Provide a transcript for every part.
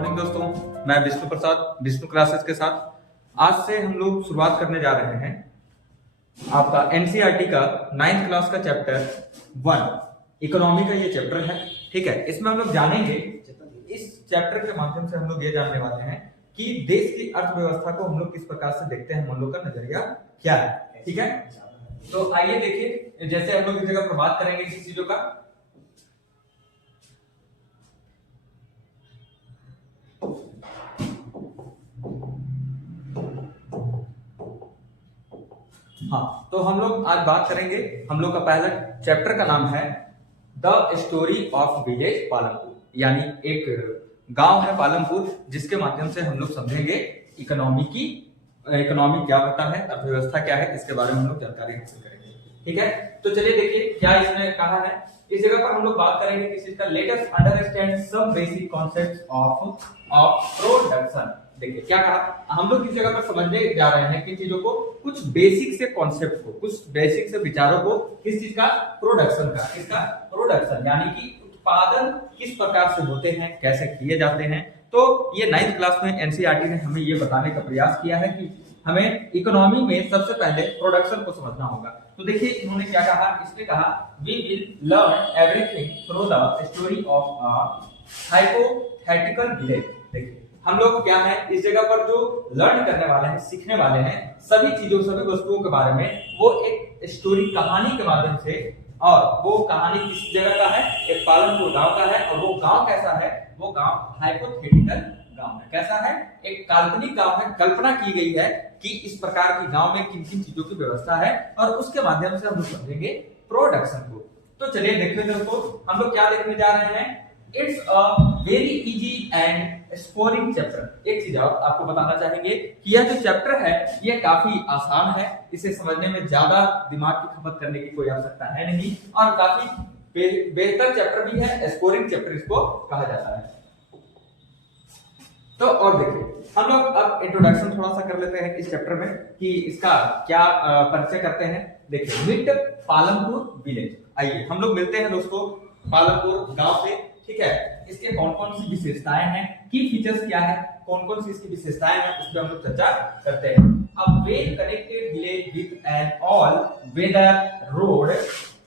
Morning दोस्तों, मैं विष्णु प्रसाद Vishnu classes के साथ आज से हम लोग शुरुआत करने जा रहे हैं आपका एनसीईआरटी का 9th क्लास का चैप्टर 1 इकोनॉमी का ये चैप्टर है। ठीक है, इसमें हम लोग जानेंगे, इस चैप्टर के माध्यम से हम लोग ये जानने वाले हैं कि देश की अर्थव्यवस्था को हम लोग किस प्रकार से देखते हैं, हम लोग का नजरिया क्या है। ठीक है, तो आइए देखिए, जैसे हम लोग इस जगह पर बात करेंगे किसी चीजों का, हाँ, तो हम लोग आज बात करेंगे, हम लोग का पहला चैप्टर का नाम है the story of village Palampur, यानी एक गांव है पालमपुर, जिसके माध्यम से हम लोग समझेंगे इकोनॉमी क्या होता है, अर्थव्यवस्था क्या है, इसके बारे में हम लोग जानकारी हासिल करेंगे। ठीक है, तो चलिए देखिए क्या इसमें कहा है। इस जगह पर हम लोग बात करेंगे किस चीज का, let us understand some basic concepts of production. देखिए क्या कहा, हम लोग इस जगह पर समझने जा रहे हैं कि चीजों को, कुछ बेसिक से कॉन्सेप्ट को, कुछ बेसिक से विचारों को, किस चीज का, प्रोडक्शन का, किसका, प्रोडक्शन, यानी कि उत्पादन किस प्रकार से होते हैं, कैसे किए जाते हैं। तो ये 9th क्लास में एनसीईआरटी ने हमें ये बताने का प्रयास किया है कि हमें इकोनॉमी में सबसे पहले प्रोडक्शन को समझना होगा। तो देखिए इन्होंने क्या कहा, इसने कहा we will learn everything through the story of a hypothetical village. देखिए हम लोग क्या है, इस जगह पर जो लर्न करने वाले हैं, सीखने वाले हैं, सभी चीजों, सभी वस्तुओं के बारे में, वो एक स्टोरी, कहानी के माध्यम से, और वो कहानी किस जगह का है, एक पालमपुर गांव का है, और वो गांव कैसा है, वो गांव हाइपोथेटिकल गांव है। कैसा है, एक काल्पनिक गांव है, कल्पना की गई है कि इस प्रकार के गांव में किन किन चीजों की व्यवस्था है, और उसके माध्यम से हम लोग समझेंगे प्रोडक्शन को। तो चलिए देखते हैं दोस्तों, हम लोग क्या देखने जा रहे हैं। It's a very easy and scoring chapter. एक चीज और आपको बताना चाहेंगे कि यह जो चैप्टर है ये काफी आसान है, इसे समझने में ज्यादा दिमाग की खपत करने की कोई आवश्यकता है नहीं, और काफी बेहतर चैप्टर भी है, स्कोरिंग चैप्टर इसको कहा जाता है। तो और देखिए हम लोग अब इंट्रोडक्शन थोड़ा सा कर लेते हैं इस चैप्टर में कि इसका क्या परिचय करते हैं। देखिए मीट पालमपुर विलेज, आइए हम लोग मिलते हैं दोस्तों पालमपुर गांव से। ठीक है, इसके कौन कौन सी विशेषताएं हैं, की फीचर्स क्या है, कौन कौन सी इसकी विशेषताएं हैं, उस पर हम लोग चर्चा करते हैं। A well connected village with an all weather road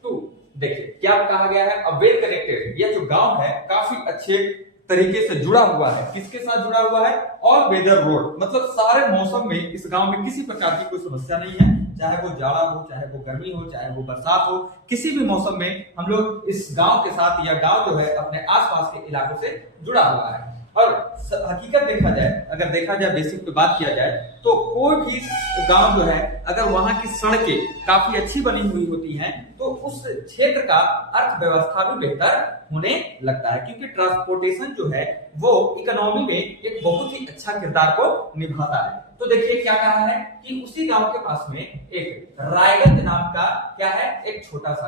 to. देखिए क्या कहा गया है, अ वेल कनेक्टेड, यह जो गांव है काफी अच्छे तरीके से जुड़ा हुआ है, किसके साथ जुड़ा हुआ है, ऑल वेदर रोड, मतलब सारे मौसम में इस गांव में किसी प्रकार की कोई समस्या नहीं है, चाहे वो जाड़ा हो, चाहे वो गर्मी हो, चाहे वो बरसात हो, किसी भी मौसम में हम लोग इस गांव के साथ, या गांव जो है अपने आसपास के इलाकों से जुड़ा हुआ है। और हकीकत देखा जाए, अगर देखा जाए, बेसिक पे बात किया जाए, तो कोई भी गांव जो है, अगर वहां की सड़कें काफी अच्छी बनी हुई होती हैं, तो उस क्षेत्र का अर्थव्यवस्था भी बेहतर होने लगता है, क्योंकि ट्रांसपोर्टेशन जो है वो इकोनॉमी में एक बहुत ही अच्छा किरदार को निभाता है। तो देखिए क्या कहा है कि उसी गांव के पास में एक रायगंज नाम का क्या है, एक छोटा सा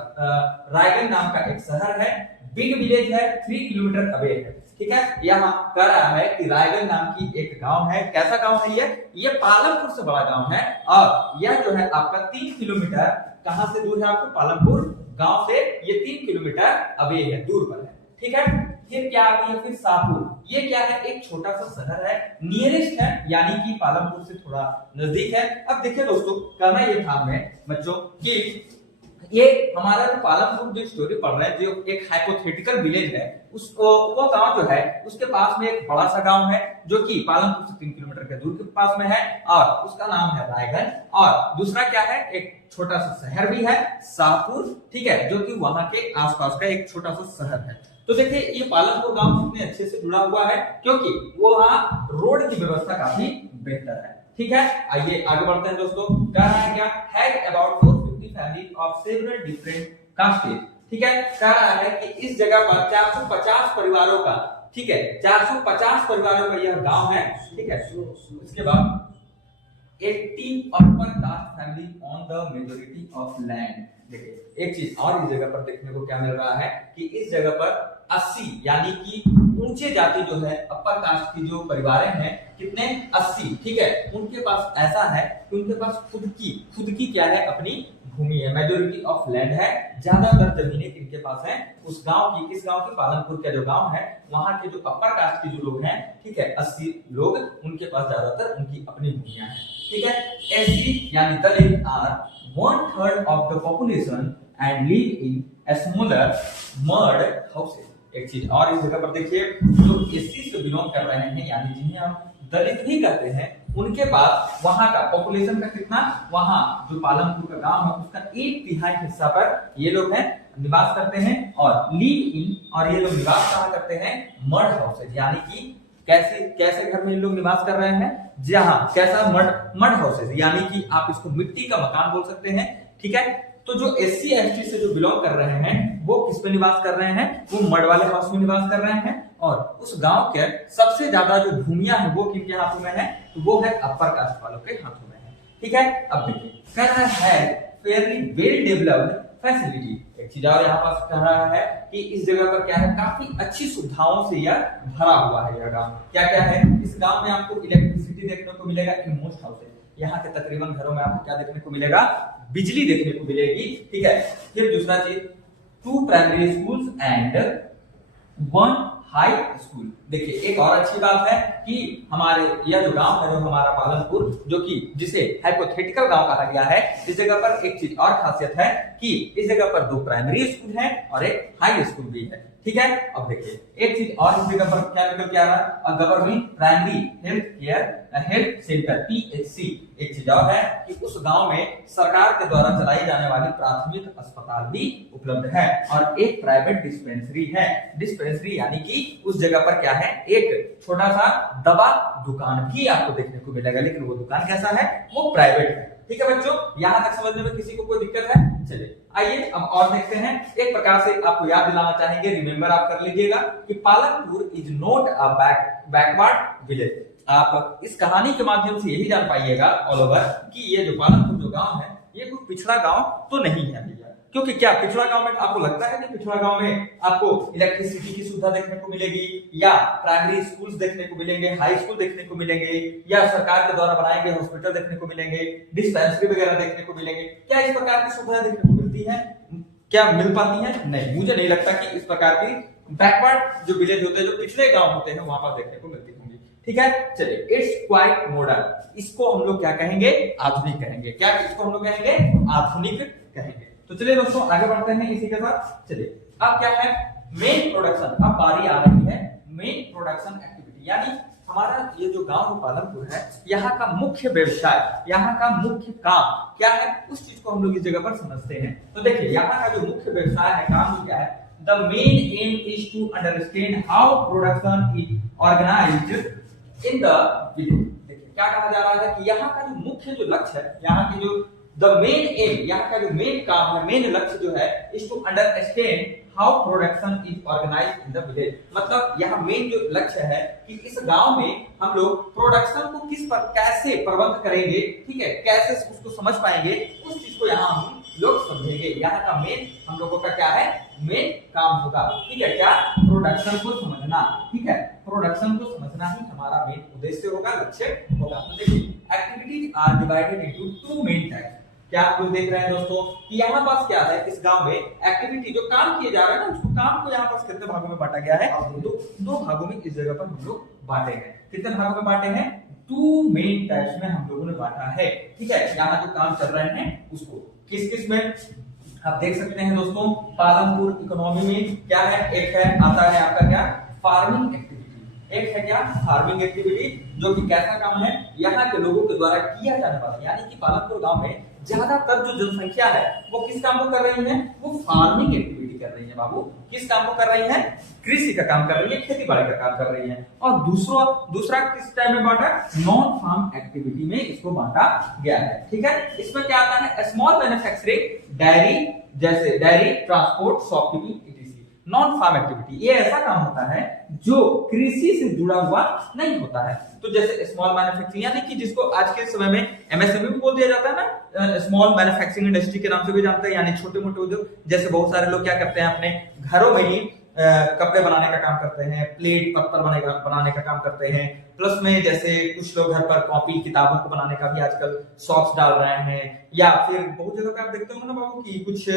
रायगंज नाम का एक शहर है, बिग विलेज है, 3 किलोमीटर अवे है। ठीक है, यहाँ कह रहा है कि रायगंज नाम की एक गांव है। कैसा गांव है ये पालमपुर से बड़ा गांव है, और यह जो है आपका 3 किलोमीटर कहां से दूर है, आपको पालमपुर गांव से ये 3 किलोमीटर अवे है, दूर पर है। ठीक है, फिर क्या आती है, फिर शाहपुर, ये क्या है, एक छोटा सा शहर है, नियरेस्ट है, यानी कि पालमपुर से थोड़ा नजदीक है। अब देखिए दोस्तों, कहना ये था हमें बच्चों कि ये हमारा जो पालमपुर जो स्टोरी पढ़ रहे हैं, जो एक हाइपोथेटिकल विलेज है, उसको, वो गांव जो है उसके पास में एक बड़ा सा गांव है जो कि पालमपुर से 3 किलोमीटर के दूर के पास में है, और उसका नाम है रायगंज, और दूसरा क्या है, एक छोटा सा शहर भी है शाहपुर। ठीक है, जो कि वहां के आसपास का एक छोटा सा शहर है। तो देखिए ये पालमपुर गांव कितने अच्छे से जुड़ा हुआ है, क्योंकि वो वहां रोड की व्यवस्था काफी बेहतर है। ठीक है, आइए आगे बढ़ते हैं दोस्तों। कह रहा है क्या, had about 450 family of several different castes. ठीक है, कह रहा है कि इस जगह पर 450 परिवारों का, ठीक है, 450 परिवारों का यह गांव है। ठीक है, इसके बाद 80 upper caste family on the majority of land. देखिए एक चीज और इस जगह पर देखने को क्या मिल रहा है कि इस जगह पर 80, यानी कि ऊंचे जाति जो है, अपर कास्ट की जो परिवारें हैं, कितने, 80। ठीक है, उनके पास ऐसा है कि उनके पास खुद की क्या है, अपनी भूमि है, मेजोरिटी ऑफ लैंड है, ज्यादातर जमीनें किनके पास है, उस गांव की, किस गांव की, पालनपुर का जो गांव है वहां के जो अपर कास्ट के जो लोग हैं, ठीक है, 80 लोग, उनके पास ज्यादातर उनकी अपनी भूमियां हैं, ठीक है। एससी यानी Dalit are 1/3 of the population and live in smaller mud houses. एक चीज और इस जगह पर देखिए, जो एससी से बिलोंग कर रहे हैं यानी जिन्हें हम दलित भी कहते हैं, उनके पास वहां का पॉपुलेशन का कितना, वहां जो पालनपुर का गांव है उसका 1/3 हिस्सा पर ये लोग हैं, निवास करते हैं, और लिव इन, और ये लोग निवास कहां करते हैं, मड हाउसेज, यानी कि कैसे कैसे घर में इन लोग निवास कर रहे हैं, जहां कैसा, मड हाउसेज, यानी कि आप इसको मिट्टी का मकान बोल सकते हैं, ठीक है। तो जो एससी एसटी से जो बिलोंग कर रहे हैं वो किस पे निवास कर रहे हैं, वो मड वाले हाउस में निवास कर रहे हैं, और उस गांव के सबसे ज्यादा जो भूमियां हैं वो किनके हाथों में है, तो वो है अपर कास्ट वालों के हाथों में है, ठीक है। अब देखिए कह रहा है फेयरली वेल डेवलप्ड फैसिलिटी। एक चीज और यहाँ पास कह रहा है कि इस जगह पर क्या है, काफी अच्छी सुविधाओं से यह भरा हुआ है यह गांव। क्या क्या है इस गांव में, आपको इलेक्ट्रिसिटी देखने को मिलेगा इन मोस्ट हाउसेज, यहाँ के तकरीबन घरों में आपको क्या देखने को मिलेगा, बिजली देखने को मिलेगी, ठीक है। फिर दूसरा चीज 2 primary schools and 1 high school. देखिए एक और अच्छी बात है कि हमारे यह जो गांव है, जो हमारा पालनपुर, जो कि जिसे हाइपोथेटिकल गांव कहा गया है, इस जगह पर एक चीज और खासियत है कि इस जगह पर 2 प्राइमरी स्कूल है और एक हाई स्कूल भी है, ठीक है। अब देखिए एक चीज और इस जगह पर क्या निकल के आ रहा है, government primary health centre PHC. एक चीज और है कि उस गांव में सरकार के द्वारा चलाई जाने वाली प्राथमिक अस्पताल भी उपलब्ध है, और एक प्राइवेट डिस्पेंसरी है। डिस्पेंसरी यानी कि उस जगह पर क्या है, एक छोटा सा दवा दुकान भी आपको देखने को मिलेगा, लेकिन वो दुकान कैसा है, वो प्राइवेट है, ठीक है बच्चों। यहां तक समझने में किसी को कोई दिक्कत है? चलिए आइए अब और देखते हैं। एक प्रकार से आपको याद दिलाना चाहेंगे, रिमेंबर आप कर लीजिएगा कि Palanpur is not a backward village. आप इस कहानी के माध्यम से यही जान पाइएगा ऑल ओवर कि ये जो पालनपुर जो गांव है ये कोई पिछड़ा गांव तो नहीं है भैया, क्योंकि क्या पिछड़ा गांव में आपको लगता है कि पिछड़ा गांव में आपको इलेक्ट्रिसिटी की सुविधा देखने को मिलेगी, या प्राइमरी स्कूल्स देखने को मिलेंगे, हाई स्कूल देखने को मिलेंगे, या सरकार के द्वारा बनाए गए हॉस्पिटल देखने को मिलेंगे, डिस्पेंसरी वगैरह देखने को मिलेंगे? क्या इस प्रकार की सुविधा देखने को मिलती है? क्या मिल पाती है? नहीं, मुझे नहीं लगता कि इस प्रकार की बैकवर्ड जो विलेज होते हैं, जो पिछड़े गांव होते हैं, वहां पर देखने को मिलती होंगी, ठीक है। चलिए इट्स क्वाइट मॉडर्न, इसको हम लोग क्या कहेंगे, आधुनिक कहेंगे। क्या इसको हम लोग कहेंगे, आधुनिक कहेंगे। तो चलिए दोस्तों आगे बढ़ते हैं इसी के साथ। चलिए अब क्या है, मेन प्रोडक्शन, अब बारी आ रही है मेन प्रोडक्शन एक्टिविटी, यानी हमारा ये जो गांव पालनपुर है, यहाँ का मुख्य व्यवसाय, यहाँ का मुख्य काम क्या है, उस चीज को हम लोग इस जगह पर समझते हैं। तो देखिए यहाँ का जो मुख्य व्यवसाय है, काम क्या है, the main aim is to understand how production is organised in the village. देखिए क्या कहा जा रहा है कि यहाँ का जो मुख्य जो लक्ष्य है, यहाँ की जो द मेन एम, यहाँ का जो मेन काम है, मेन लक्ष्य जो है, is to understand how production is organised in the village. मतलब यहाँ मेन जो लक्ष्य है कि इस गांव में हम लोग प्रोडक्शन को किस पर कैसे प्रबंध करेंगे, ठीक है, कैसे उसको समझ पाएंगे, उस चीज को यहाँ हम लोग समझेंगे। यहाँ का मेन हम लोगों का क्या है, मेन काम होगा, ठीक है, क्या, प्रोडक्शन को समझना, ठीक है, प्रोडक्शन को समझना ही हमारा मेन उद्देश्य होगा, लक्ष्य होगा। तो देखिए activities are divided into 2 main types. क्या आप लोग देख रहे हैं दोस्तों कि यहाँ पास क्या है, इस गांव में एक्टिविटी जो काम किए जा रहे हैं ना, उसको काम को यहाँ पास कितने भागों में बांटा गया है, दो भागों में इस जगह पर हम लोग बांटे हैं। कितने भागों में बांटे हैं, 2 मेन टाइप्स में हम लोगों ने बांटा है, ठीक है। यहाँ जो काम चल रहे हैं उसको किस किस में आप देख सकते हैं दोस्तों। पालनपुर इकोनॉमी में क्या है, एक है आता है आपका क्या, फार्मिंग एक्टिविटी, एक है क्या, फार्मिंग एक्टिविटी, जो कि कैसा काम है, यहाँ के लोगों के द्वारा किया जाने वाला, यानी कि पालनपुर गांव में ज्यादातर जो जनसंख्या है वो किस काम को कर रही है, वो फार्मिंग एक्टिविटी कर रही है बाबू। किस काम को कर रही है, कृषि का काम कर रही है, खेती बाड़ी का काम कर रही है। और दूसरा किस टाइप में बांटा, नॉन फार्म एक्टिविटी में इसको बांटा गया है, ठीक है। इसमें क्या आता है, स्मॉल मैन्युफैक्चरिंग, डायरी, जैसे dairy, transport, shopkeeping, non farm activity. ये ऐसा काम होता है जो कृषि से जुड़ा हुआ नहीं होता है। तो जैसे स्मॉल मैन्युफैक्चरिंग, यानी कि जिसको आज के समय में एमएसएमई भी बोल दिया जाता है ना, स्मॉल मैन्युफैक्चरिंग इंडस्ट्री के नाम से भी जानते हैं, यानी छोटे मोटे उद्योग। जैसे बहुत सारे लोग क्या करते हैं, अपने घरों में ही कपड़े बनाने का काम करते हैं, प्लेट पत्थर बनाने का काम करते हैं, प्लस में जैसे कुछ लोग घर पर कॉपी किताबों को बनाने का भी आजकल शॉप्स डाल रहे हैं, या फिर बहुत जगह पे आप देखते होंगे ना बाबू कि कुछ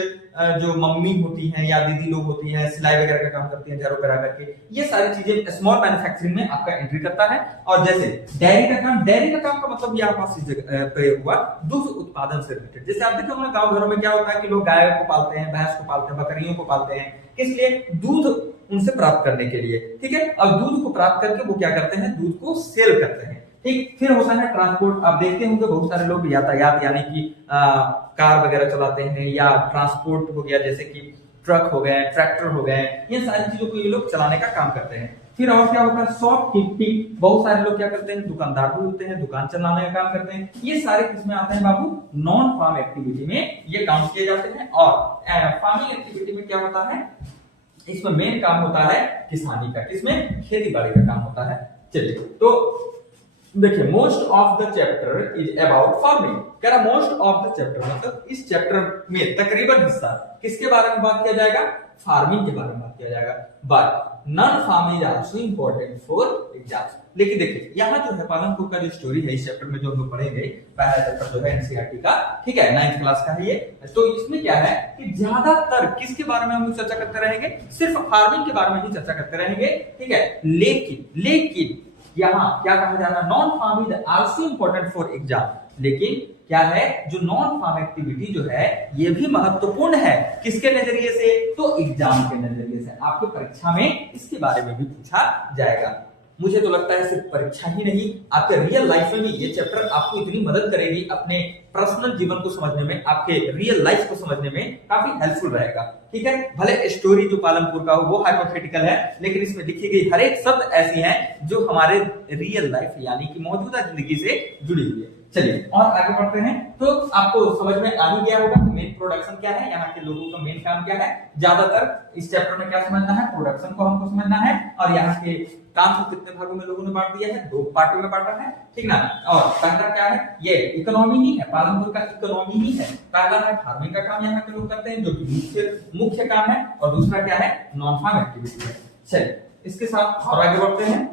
जो मम्मी होती हैं या दीदी लोग होती हैं सिलाई वगैरह का काम करती हैं घरों पर आकर के, ये सारी चीजें स्मॉल मैन्युफैक्चरिंग में आपका एंट्री करता है। और जैसे डेयरी का काम का मतलब यहाँ पास इस जगह पे हुआ दूध उत्पादन से रिलेटेड। जैसे आप देखते होंगे गाँव घरों में क्या होता है कि लोग गाय को पालते हैं, भैंस को पालते हैं, बकरियों को पालते हैं, किस लिए? दूध उनसे प्राप्त करने के लिए, ठीक है। अब दूध को प्राप्त करके वो क्या करते हैं? दूध को सेल करते हैं, ठीक। फिर होता है ट्रांसपोर्ट। आप देखते होंगे बहुत सारे लोग यातायात यानी कि कार वगैरह चलाते हैं, या ट्रांसपोर्ट हो गया जैसे कि ट्रक हो गए, ट्रैक्टर हो गए, ये सारी चीजों को ये लोग चलाने का काम करते हैं। फिर और क्या होता है? Shop keeping. बहुत सारे लोग क्या करते हैं? दुकानदार भी होते हैं, दुकान चलाने का काम करते हैं। ये सारे किसमें आते हैं बाबू? नॉन फार्म एक्टिविटी में ये काउंट किए जाते हैं। और फार्मिंग एक्टिविटी में क्या होता है? इसमें मेन काम होता है किसानी का, इसमें खेती बाड़ी का काम होता है। चलिए तो देखिए, most of the chapter is about farming. कह रहा मोस्ट ऑफ द चैप्टर मतलब इस चैप्टर में तकरीबन हिस्सा किसके बारे में बात किया जाएगा? फार्मिंग के बारे में बात किया जाएगा। But non farm is also important for exams. लेकिन देखिए यहाँ जो है पालनपुर का जो स्टोरी है इस चैप्टर में जो हम लोग पढ़ेंगे, पहला चैप्टर जो है एनसीईआरटी का, ठीक है, 9th क्लास का है ये। तो इसमें क्या है कि ज्यादातर किसके बारे में हम लोग चर्चा करते रहेंगे? सिर्फ फार्मिंग के बारे में ही चर्चा करते रहेंगे, ठीक है। लेकिन यहाँ क्या कहा जा रहा है? Non farm is also important for exam. लेकिन क्या है? जो नॉन फार्म एक्टिविटी जो है ये भी महत्वपूर्ण है। किसके नजरिए से? तो एग्जाम के नजरिए से। आपके परीक्षा में इसके बारे में भी पूछा जाएगा। मुझे तो लगता है सिर्फ परीक्षा ही नहीं, आपके रियल लाइफ में भी ये चैप्टर आपको इतनी मदद करेगी अपने पर्सनल जीवन को समझने में, आपके रियल लाइफ को समझने में काफी हेल्पफुल रहेगा, ठीक है। भले स्टोरी जो पालनपुर का हो वो हाइपोथेटिकल है, लेकिन इसमें लिखी गई हर एक शब्द ऐसी हैं जो हमारे रियल लाइफ यानी कि मौजूदा जिंदगी से जुड़ी हुई है। चलिए और आगे बढ़ते हैं। तो आपको समझ में आ ही गया होगा कि मेन प्रोडक्शन क्या है, यहाँ के लोगों का मेन काम क्या है। ज्यादातर इस चैप्टर में क्या समझना है? प्रोडक्शन को हमको समझना है। और यहाँ के काम को कितने भागों में लोगों ने बांट दिया है? 2 पार्टों में बांटा है, ठीक ना। और पहला क्या है? ये इकोनॉमी ही है, पालनपुर का इकोनॉमी ही है। पहला है फार्मिंग का काम यहाँ के लोग करते हैं जो कि मुख्य काम है, और दूसरा क्या है? नॉन फार्म एक्टिविटी है। चलिए इसके साथ और आगे बढ़ते हैं।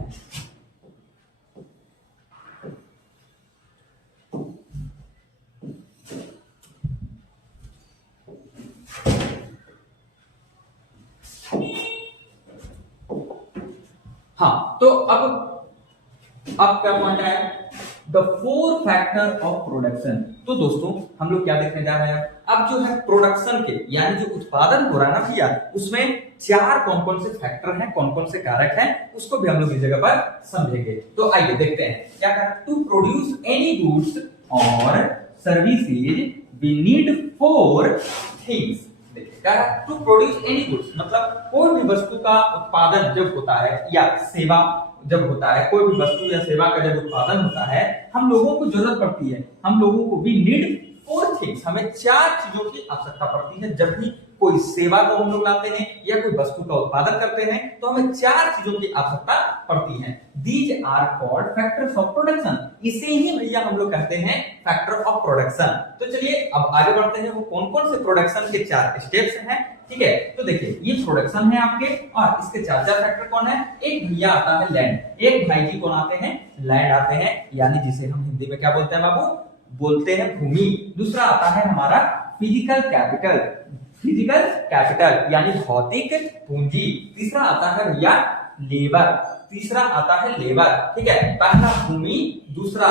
हाँ, तो अब क्या पॉइंट है? The 4 factor of production. तो दोस्तों हम लोग क्या देखने जा रहे हैं? अब जो है प्रोडक्शन के यानी जो उत्पादन हो रहा है ना भैया, उसमें 4 कौन-कौन से फैक्टर हैं, कौन-कौन से कारक हैं, उसको भी हम लोग इस जगह पर समझेंगे। तो आइए देखते हैं क्या है। टू प्रोड्यूस एनी गुड्स और services we need 4 things. To produce any goods मतलब कोई भी वस्तु का उत्पादन जब होता है या सेवा जब होता है, कोई भी वस्तु या सेवा का जब उत्पादन होता है, हम लोगों को जरूरत पड़ती है, हम लोगों को वी नीड 4 थिंग्स, हमें 4 चीजों की आवश्यकता पड़ती है। जब भी कोई सेवा को हम लोग लाते हैं या कोई वस्तु का उत्पादन करते हैं तो हमें 4 चीजों की आवश्यकता पड़ती है। These are called factors of production. इसे ही भैया हम लोग कहते हैं फैक्टर ऑफ प्रोडक्शन। तो चलिए अब आगे बढ़ते हैं, वो कौन-कौन से प्रोडक्शन के 4 स्टेप्स हैं, ठीक है। तो देखिए ये प्रोडक्शन है आपके, और इसके 4 फैक्टर कौन है? एक भैया आता है लैंड, एक भाई जी कौन आते हैं? लैंड आते हैं, यानी जिसे हम हिंदी में क्या बोलते हैं बाबू? बोलते हैं भूमि। दूसरा आता है हमारा फिजिकल कैपिटल, यानी भौतिक पूंजी। तीसरा आता है भैया लेबर, ठीक है। पहला भूमि, दूसरा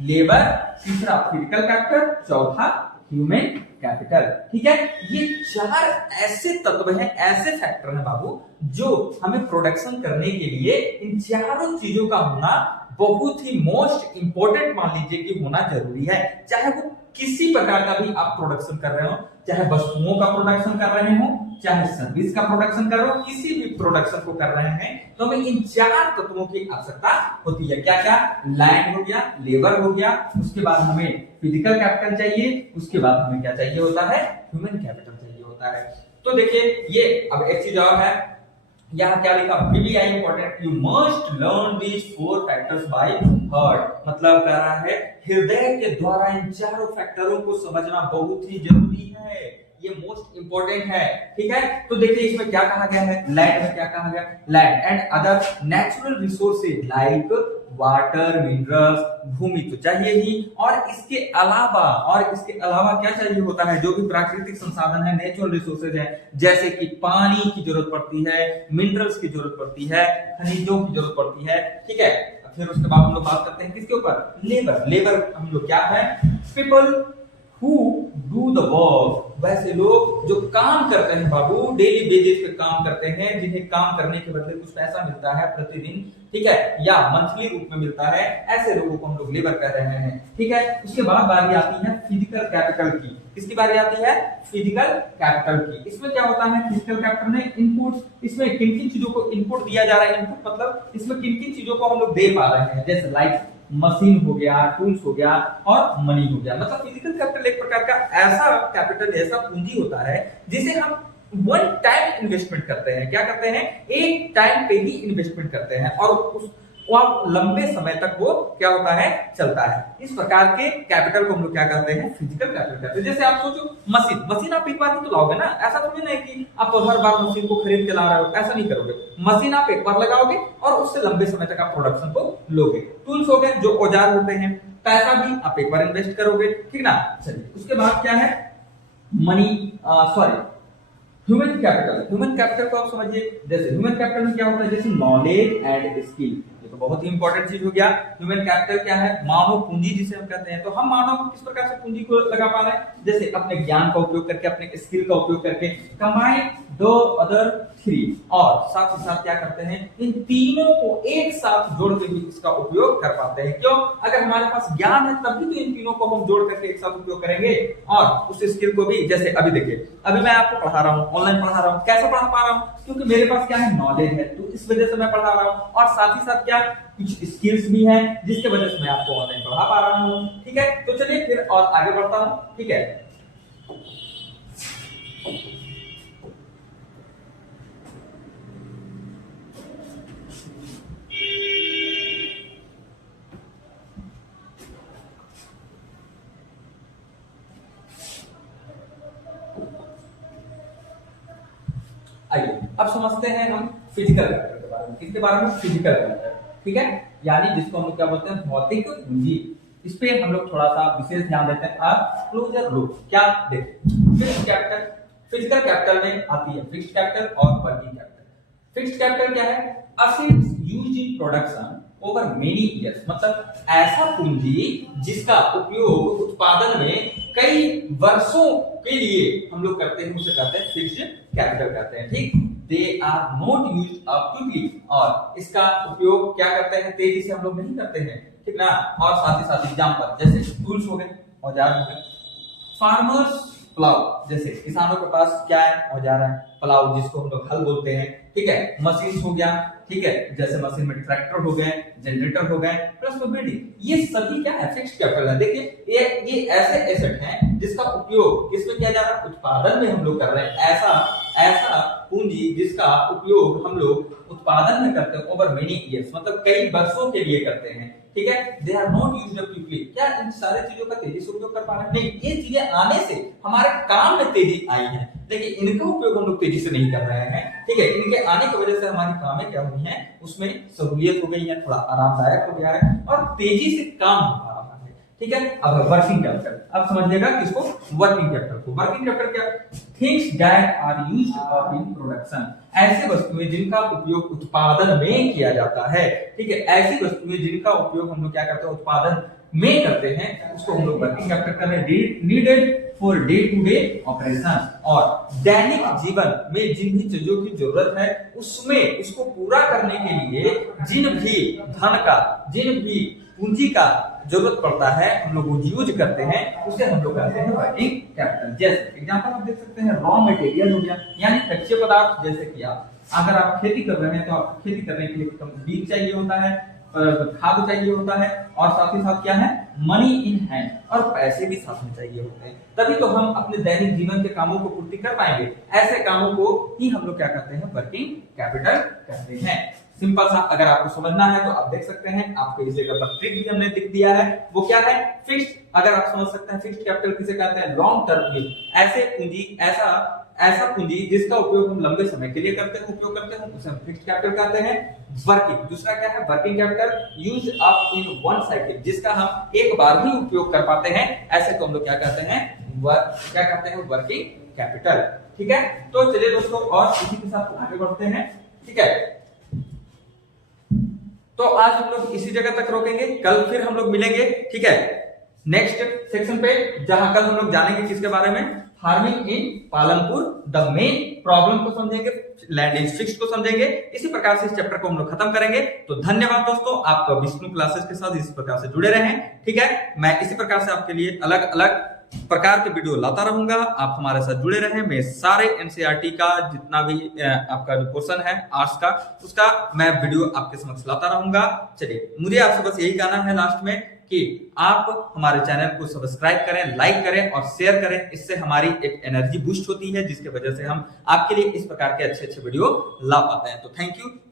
लेबर, तीसरा फिजिकल कैपिटल, चौथा ह्यूमन कैपिटल, ठीक है। ये 4 ऐसे तत्व हैं, ऐसे फैक्टर हैं बाबू, जो हमें प्रोडक्शन करने के लिए इन 4 चीजों का होना बहुत ही मोस्ट इंपोर्टेंट मान लीजिए कि होना जरूरी है। चाहे वो किसी प्रकार का भी आप प्रोडक्शन कर रहे हो, चाहे वस्तुओं का प्रोडक्शन कर रहे हो, चाहे सर्विस का प्रोडक्शन कर रहे हो, किसी भी प्रोडक्शन को कर रहे हैं तो हमें इन 4 तत्वों की आवश्यकता होती है। क्या क्या? लैंड हो गया, लेबर हो गया, उसके बाद हमें फिजिकल कैपिटल चाहिए, उसके बाद हमें क्या चाहिए होता है? ह्यूमन कैपिटल चाहिए होता है। तो देखिए ये अब एक चीज और है, यहाँ क्या लिखा? VBI important, you must learn these 4 factors by heart. मतलब कह रहा है हृदय के द्वारा इन 4 फैक्टरों को समझना बहुत ही जरूरी है। ये मोस्ट इंपॉर्टेंट है, ठीक है। तो देखिए इसमें क्या कहा गया है, लैंड में क्या कहा गया, land and other natural resources like water, minerals, भूमि तो चाहिए ही, और इसके अलावा क्या चाहिए होता है, जो भी प्राकृतिक संसाधन है, नेचुरल रिसोर्सेज है, जैसे कि पानी की जरूरत पड़ती है, मिनरल्स की जरूरत पड़ती है, खनिजों की जरूरत पड़ती है, ठीक है। फिर उसके बाद हम लोग बात करते हैं किसके ऊपर, लेबर हम लोग क्या है, people who do the work, वैसे लोग जो काम करते हैं बाबू, डेली बेसिस पे काम करते हैं, जिन्हें काम करने के बदले कुछ पैसा मिलता है प्रतिदिन, ठीक है, या मंथली रूप में मिलता है, ऐसे लोगों को हम लोग लेबर कह रहे हैं, ठीक है। उसके बाद बारी आती है फिजिकल कैपिटल की, किसकी बारी आती है, फिजिकल कैपिटल की। इसमें क्या होता है, फिजिकल कैपिटल में इनपुट्स, इसमें किन किन चीजों को इनपुट दिया जा रहा है, इनपुट मतलब इसमें किन किन चीजों को हम लोग दे पा रहे हैं, जैसे लाइक मशीन हो गया, टूल्स हो गया और मनी हो गया। मतलब फिजिकल कैपिटल एक प्रकार का ऐसा कैपिटल, ऐसा पूंजी होता है जिसे हम वन टाइम इन्वेस्टमेंट करते हैं, क्या करते हैं, एक टाइम पे ही इन्वेस्टमेंट करते हैं, और उस लंबे समय तक वो क्या होता है, चलता है। इस प्रकार के कैपिटल को हम लोग क्या कहते हैं, फिजिकल कैपिटल कहते हैं। जैसे आप सोचो मशीन आप एक बार ही तो लाओगे ना, ऐसा थोड़ी ना है कि आप हर बार मशीन को खरीद के ला रहे हो, ऐसा नहीं करोगे। मशीन आप एक बार लगाओगे और उससे लंबे समय तक आप प्रोडक्शन को लोगे। टूल्स हो गए, जो औजार होते हैं, पैसा भी आप एक बार इन्वेस्ट करोगे, ठीक ना। चलिए उसके बाद क्या है, ह्यूमन कैपिटल को आप समझिए। जैसे ह्यूमन कैपिटल में क्या होता है, जैसे नॉलेज एंड स्किल, तो बहुत ही इंपॉर्टेंट चीज हो गया। ह्यूमन कैपिटल क्या है, मानव पूंजी जिसे हम कहते हैं। तो हम मानव किस प्रकार से पूंजी को लगा पा रहे हैं, जैसे अपने ज्ञान का उपयोग करके, अपने स्किल का उपयोग करके, कंबाइन दो अदर थ्री, और साथ ही साथ क्या करते हैं, इन तीनों को एक साथ जोड़ के भी इसका उपयोग कर पाते हैं। क्यों, अगर हमारे पास ज्ञान है तभी तो इन तीनों को हम जोड़ करके एक साथ उपयोग करेंगे, और उस स्किल को भी। जैसे अभी देखिए, अभी मैं आपको पढ़ा रहा हूँ, ऑनलाइन पढ़ा रहा हूँ, कैसे पढ़ा पा रहा हूँ, क्योंकि मेरे पास क्या है, नॉलेज है, तो इस वजह से मैं पढ़ा रहा हूँ, और साथ ही साथ क्या, कुछ स्किल्स भी हैं जिसके वजह से मैं आपको ऑनलाइन पढ़ा पा रहा हूँ, ठीक है। तो चलिए फिर और आगे बढ़ता हूँ, ठीक है। आइए अब समझते हैं हम फिजिकल कैपिटल के बारे में। किसके बारे में, फिजिकल कैपिटल, ठीक है, यानी जिसको हम लोग क्या बोलते हैं, भौतिक पूंजी। इस पे हम लोग थोड़ा सा विशेष ध्यान देते हैं। अब क्लोजर लुक क्या देखिए, फिक्स्ड कैपिटल, फिजिकल कैपिटल में आती है फिक्स्ड कैपिटल और वर्किंग कैपिटल। फिक्स्ड कैपिटल क्या है, assets used in production over many years, मतलब ऐसा पूंजी जिसका उपयोग उत्पादन में कई वर्षों के लिए हम लोग करते हैं, उसे कहते हैं फिक्स्ड कैपिटल कहते हैं, ठीक। They are not used up quickly, और इसका उपयोग क्या करते हैं, तेजी से हम लोग नहीं करते हैं, ठीक ना। और साथ ही साथ एग्जांपल, जैसे टूल्स हो गए, औजार हो गए, फार्मर्स प्लाउ, जैसे किसानों के पास क्या है, औजार है, प्लाउ जिसको हम लोग हल बोलते हैं, ठीक है। मशीन हो गया, ठीक है, जैसे मशीन में ट्रैक्टर हो गए, जनरेटर हो गए, प्लस में बिल्डिंग, ये सभी क्या है, फिक्स्ड कैपिटल है। देखिए ये ऐसे एसेट हैं जिसका उपयोग किसमें किया जा रहा है, उत्पादन में हम लोग कर रहे हैं। ऐसा पूंजी जिसका उपयोग हम लोग उत्पादन में करते हैं ओवर मेनी ईयर्स, मतलब कई वर्षों के लिए करते हैं, ठीक है। They are not used up quickly, क्या इन सारे चीजों का तेजी से उपयोग कर पा रहे हैं, नहीं। ये चीजें आने से हमारे काम में तेजी आई है, लेकिन इनका उपयोग हम लोग तेजी से नहीं कर रहे हैं, ठीक है। इनके आने की वजह से हमारी कामें क्या हुई हैं, उसमें सहूलियत हो गई है, थोड़ा आरामदायक हो गया है, और तेजी से काम हो रहा है, ठीक है। अब वर्किंग कैपिटल, अब समझिएगा किसको, वर्किंग कैपिटल को। वर्किंग कैपिटल क्या, things that are used up in production, ऐसी वस्तुएं जिनका उपयोग उत्पादन में किया जाता है, ठीक है। ऐसी वस्तुएं जिनका उपयोग हम लोग क्या करते हैं, उत्पादन में करते हैं, उसको हम लोग वर्किंग कैपिटल कहते हैं। Needed for day to day operation, और दैनिक जीवन में जिन भी चीजों की जरूरत है उसमें उसको पूरा करने के लिए जिन भी धन का, जिन भी पूंजी का जरूरत पड़ता है, हम लोग यूज करते हैं, उसे हम लोग कहते हैं वर्किंग कैपिटल। जैसे एग्जांपल आप देख सकते हैं, रॉ मटेरियल हो गया, यानी कच्चे पदार्थ, जैसे कि अगर आप खेती कर रहे हैं तो आपको खेती करने के लिए बीज चाहिए होता है, खाद चाहिए होता है, और साथ ही साथ क्या है, मनी इन हैंड, और पैसे भी साथ में चाहिए होते हैं, तभी तो हम अपने दैनिक जीवन के कामों को पूर्ति कर पाएंगे। ऐसे कामों को ही हम लोग क्या कहते हैं, वर्किंग कैपिटल कहते हैं। सिंपल सा, अगर आपको समझना है तो आप देख सकते हैं, आपको इस जगह पर ट्रिक भी हमने लिख दिया है, वो क्या है, फिक्स्ड अगर आप समझ सकते हैं फिक्स्ड कैपिटल किसे कहते हैं, लॉन्ग टर्म व्यू, ऐसे पूंजी, ऐसा पूंजी जिसका उपयोग हम लंबे समय के लिए करते हैं उसे फिक्स्ड कैपिटल कहते हैं। वर्किंग, दूसरा क्या है, working capital, use up in one cycle, जिसका हम एक बार ही उपयोग कर पाते हैं, ऐसे को हम लोग क्या कहते हैं, वर्किंग कैपिटल। ठीक है, तो चलिए दोस्तों और इसी के साथ आगे बढ़ते हैं। ठीक है, तो आज हम लोग इसी जगह तक रोकेंगे, कल फिर हम लोग मिलेंगे। ठीक है, नेक्स्ट सेक्शन पे, जहां कल हम लोग जानेंगे किसके बारे में, farming in Palanpur, the main problem को समझेंगे, लैंड इज फिक्स्ड को समझेंगे। इसी प्रकार से इस चैप्टर को हम लोग खत्म करेंगे। तो धन्यवाद दोस्तों, आप विष्णु क्लासेस के साथ इसी प्रकार से जुड़े रहें। ठीक है, मैं इसी प्रकार से आपके लिए अलग अलग प्रकार के वीडियो लाता रहूंगा, आप हमारे साथ जुड़े रहें। मैं सारे एनसीईआरटी का जितना भी आपका जो पोर्शन है आर्ट्स का, उसका मैं वीडियो आपके समक्ष लाता रहूंगा। चलिए, मुझे आपसे बस यही कहना है लास्ट में कि आप हमारे चैनल को सब्सक्राइब करें, लाइक करें और शेयर करें। इससे हमारी एक एनर्जी बूस्ट होती है, जिसकी वजह से हम आपके लिए इस प्रकार के अच्छे अच्छे वीडियो ला पाते हैं। तो थैंक यू।